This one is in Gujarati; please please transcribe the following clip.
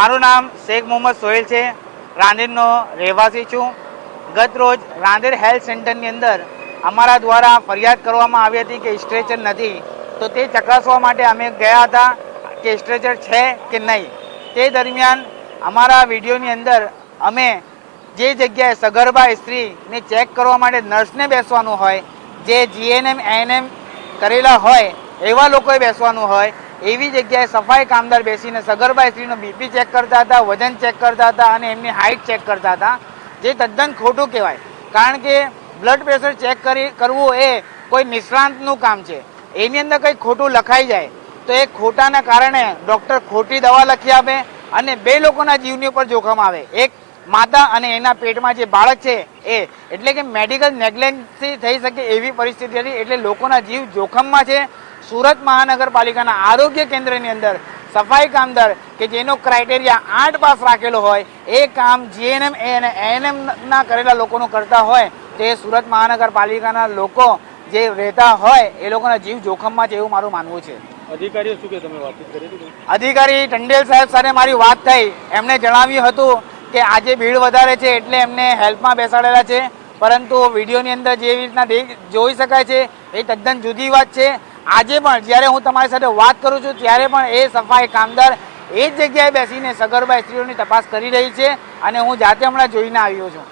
મારું નામ શેખ મોહમ્મદ સોહેલ છે, રાંદેરનો રહેવાસી છું। ગત રોજ રાંદેર હેલ્થ સેન્ટરની અંદર અમારા દ્વારા ફરિયાદ કરવામાં આવી હતી કે સ્ટ્રેચર નથી, તો તે ચકાસવા માટે અમે ગયા હતા કે સ્ટ્રેચર છે કે નહીં। તે દરમિયાન અમારા વિડીયોની અંદર અમે જે જગ્યાએ સગર્ભા સ્ત્રીને ચેક કરવા માટે નર્સને બેસવાનું હોય, જે જીએનએમ એએનએમ કરેલા હોય એવા લોકોએ બેસવાનું હોય, એવી જગ્યાએ સફાઈ કામદાર બેસીને સગર્ભા સ્ત્રીનો બીપી ચેક કરતા હતા, વજન ચેક કરતા હતા અને એમની હાઇટ ચેક કરતા હતા, જે તદ્દન ખોટું કહેવાય। કારણ કે બ્લડ પ્રેશર ચેક કરવું એ કોઈ નિષ્ણાંતનું કામ છે। એની અંદર કંઈ ખોટું લખાઈ જાય તો એ ખોટાના કારણે ડૉક્ટર ખોટી દવા લખી આપે અને બે લોકોના જીવની ઉપર જોખમ આવે, એક માતા અને એના પેટમાં જે બાળક છે એ, એટલે કે મેડિકલ નેગ્લેન્સી થઈ શકે એવી પરિસ્થિતિ હતી, એટલે લોકોના જીવ જોખમમાં છે। સુરત મહાનગરપાલિકાના આરોગ્ય કેન્દ્રની અંદર સફાઈ કામદાર કે જેનો ક્રાઇટેરિયા 8 પાસ રાખેલો હોય, એ કામ જીએનએમ અને એએનએમના કરેલા લોકોનું કરતા હોય, તે સુરત મહાનગરપાલિકાના લોકો જે રહેતા હોય એ લોકોના જીવ જોખમમાં છે એવું મારું માનવું છે। અધિકારીઓ શું કે તમે વાતચીત કરી હતી? અધિકારી ટંડેલ સાહેબ સાથે મારી વાત થઈ, એમણે જણાવ્યું હતું કે આજે ભીડ વધારે છે એટલે એમને હેલ્પમાં બેસાડેલા છે, પરંતુ વિડીયોની અંદર જેવી રીતના જોઈ શકાય છે એ તદ્દન જુદી વાત છે। આજે પણ જ્યારે હું તમારી સાથે વાત કરું છું ત્યારે પણ એ સફાઈ કામદાર એ જ જગ્યાએ બેસીને સગર્ભા સ્ત્રીઓની તપાસ કરી રહી છે અને હું જાતે હમણાં જોઈને આવ્યો છું।